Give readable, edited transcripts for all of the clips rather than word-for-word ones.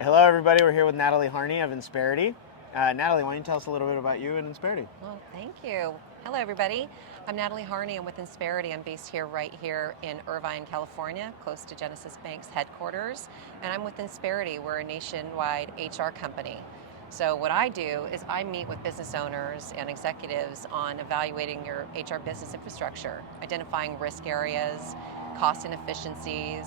Hello, everybody. We're here with Natalie Harney of Insperity. Natalie, why don't you tell us a little bit about you and Insperity? Well, thank you. Hello, everybody. I'm Natalie Harney. I'm with Insperity. I'm based right here in Irvine, California, close to Genesis Bank's headquarters. And I'm with Insperity. We're a nationwide HR company. So what I do is I meet with business owners and executives on evaluating your HR business infrastructure, identifying risk areas, cost inefficiencies,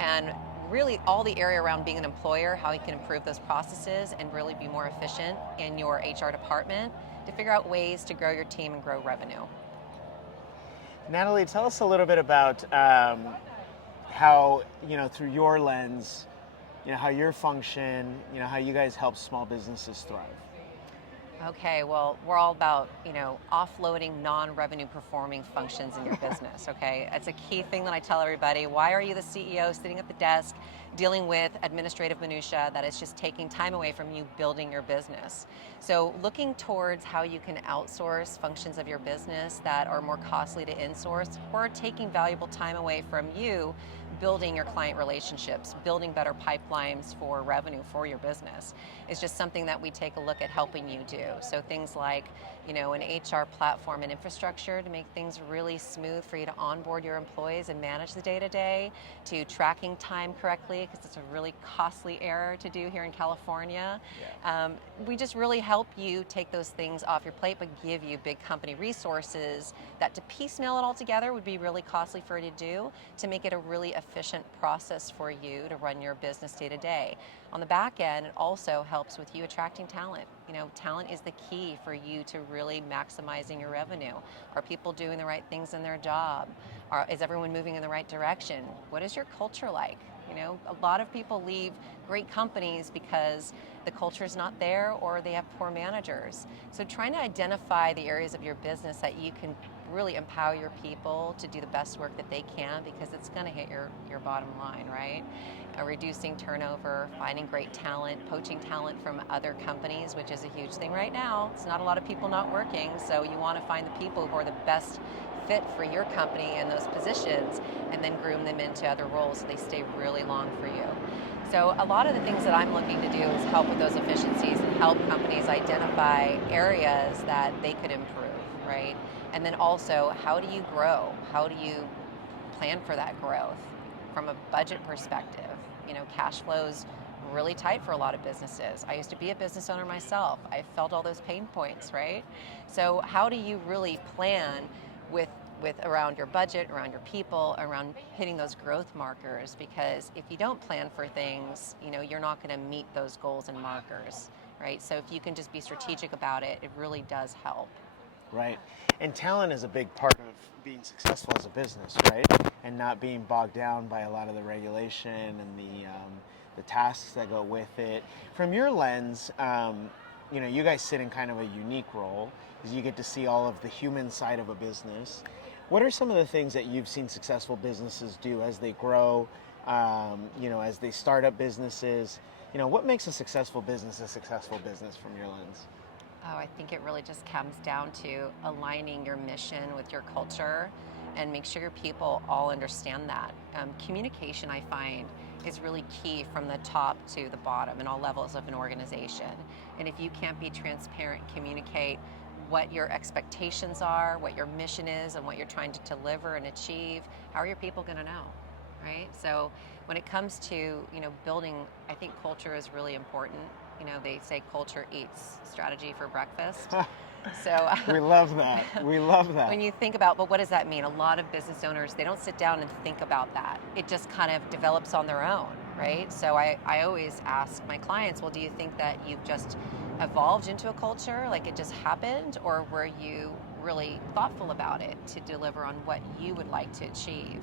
and really all the area around being an employer, how you can improve those processes and really be more efficient in your HR department to figure out ways to grow your team and grow revenue. Natalie, tell us a little bit about how, through your lens, how your function, how you guys help small businesses thrive. Okay, well, we're all about, offloading non-revenue performing functions in your business, okay? It's a key thing that I tell everybody. Why are you the CEO sitting at the desk dealing with administrative minutia that is just taking time away from you building your business? So looking towards how you can outsource functions of your business that are more costly to insource or taking valuable time away from you building your client relationships, building better pipelines for revenue for your business is just something that we take a look at helping you do. So things like, an HR platform and infrastructure to make things really smooth for you to onboard your employees and manage the day-to-day, to tracking time correctly, because it's a really costly error to do here in California. Yeah. We just really help you take those things off your plate, but give you big company resources that to piecemeal it all together would be really costly for you to do, to make it a really efficient process for you to run your business day to day. On the back end, it also helps with you attracting talent. Talent is the key for you to really maximizing your revenue. Are people doing the right things in their job? Is everyone moving in the right direction? What is your culture like? A lot of people leave great companies because the culture is not there or they have poor managers. So trying to identify the areas of your business that you can really empower your people to do the best work that they can, because it's going to hit your bottom line, right? Reducing turnover, finding great talent, poaching talent from other companies, which is a huge thing right now. It's not a lot of people not working, so you want to find the people who are the best fit for your company in those positions and then groom them into other roles so they stay really long for you. So a lot of the things that I'm looking to do is help with those efficiencies and help companies identify areas that they could improve, right? And then also, how do you grow? How do you plan for that growth from a budget perspective? Cash flow's really tight for a lot of businesses. I used to be a business owner myself. I felt all those pain points, right? So how do you really plan with around your budget, around your people, around hitting those growth markers? Because if you don't plan for things, you're not going to meet those goals and markers, right? So if you can just be strategic about it, it really does help. Right. And talent is a big part of being successful as a business, right? And not being bogged down by a lot of the regulation and the tasks that go with it. From your lens, you guys sit in kind of a unique role, because you get to see all of the human side of a business. What are some of the things that you've seen successful businesses do as they grow, as they start up businesses? What makes a successful business from your lens? Oh, I think it really just comes down to aligning your mission with your culture and make sure your people all understand that. Communication, I find, is really key from the top to the bottom in all levels of an organization. And if you can't be transparent and communicate what your expectations are, what your mission is, and what you're trying to deliver and achieve, how are your people going to know, right? So when it comes to, building, I think culture is really important. They say culture eats strategy for breakfast. So we love that. We love that. When you think about, but what does that mean? A lot of business owners, they don't sit down and think about that. It just kind of develops on their own, right? So I always ask my clients, well, do you think that you've just evolved into a culture, like it just happened, or were you really thoughtful about it to deliver on what you would like to achieve?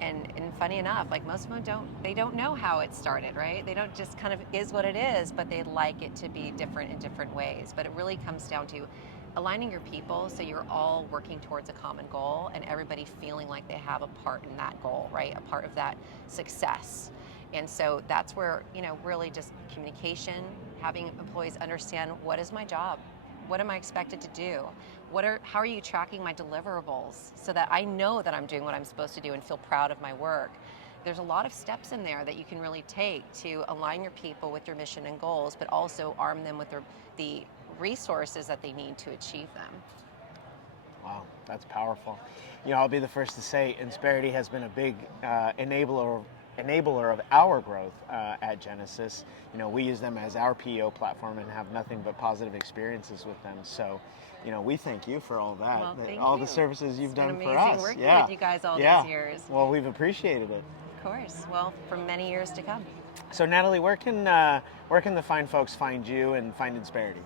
And funny enough, like most of them don't know how it started, right? They don't, just kind of is what it is, but they'd like it to be different in different ways. But it really comes down to aligning your people so you're all working towards a common goal and everybody feeling like they have a part in that goal, right? A part of that success. And so that's where, really just communication, having employees understand, what is my job? What am I expected to do? How are you tracking my deliverables so that I know that I'm doing what I'm supposed to do and feel proud of my work? there's a lot of steps in there that you can really take to align your people with your mission and goals, but also arm them with the resources that they need to achieve them. Wow, that's powerful. I'll be the first to say Insperity has been a big enabler of our growth at Genesis. We use them as our PEO platform and have nothing but positive experiences with them. So, we thank you for all that, Well, all you. the services you've It's done been for amazing us. working Yeah. with you guys all Yeah. these years. Well, we've appreciated it. Of course. Well, for many years to come. So, Natalie, where can the fine folks find you and find Insperity?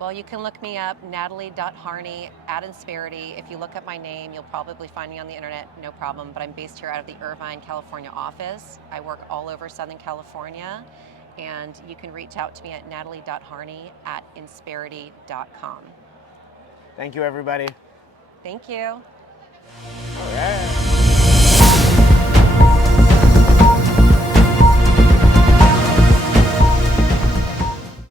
Well, you can look me up, Natalie.Harney at Insperity. If you look up my name, you'll probably find me on the internet, no problem. But I'm based here out of the Irvine, California office. I work all over Southern California. And you can reach out to me at Natalie.Harney at Insperity.com. Thank you, everybody. Thank you. All right.